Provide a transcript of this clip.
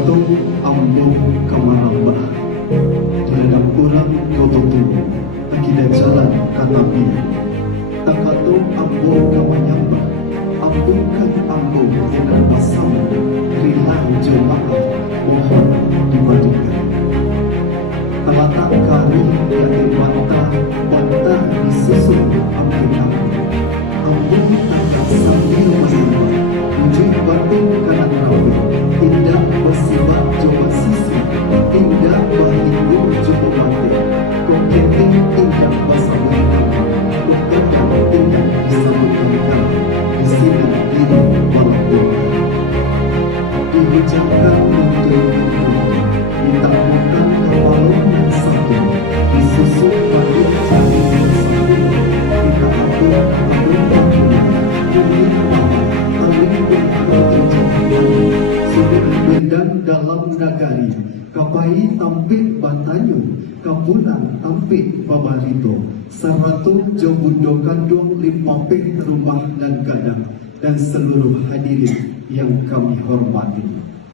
Saratu ambo kamaramba Diadap kurang kototu Akida jalan katapi Takatu ambo kamanyamba Ambukan ambo dengan pasang Rilang jemaah mohon dipadukan Kalata kari yaitu bantah disusun ambil Ambung tangkap sambil bersama Wujud batu kanan rawi Indah bersibak coba sisi Indah berhibu coba batin Koketing indah bersama kamu Kokadang indah disambut kamu Disidang diri walaupun Diucapkan untuk ditampilkan kepala yang satu Disusuk balik jari yang satu Kita atur Medan dalam nagari Kapai tampik Bantayu Kampunan tampik Babarito Saratu Jobundo Kandung Limpapik rumah dan gadang Dan seluruh hadirin yang kami hormati.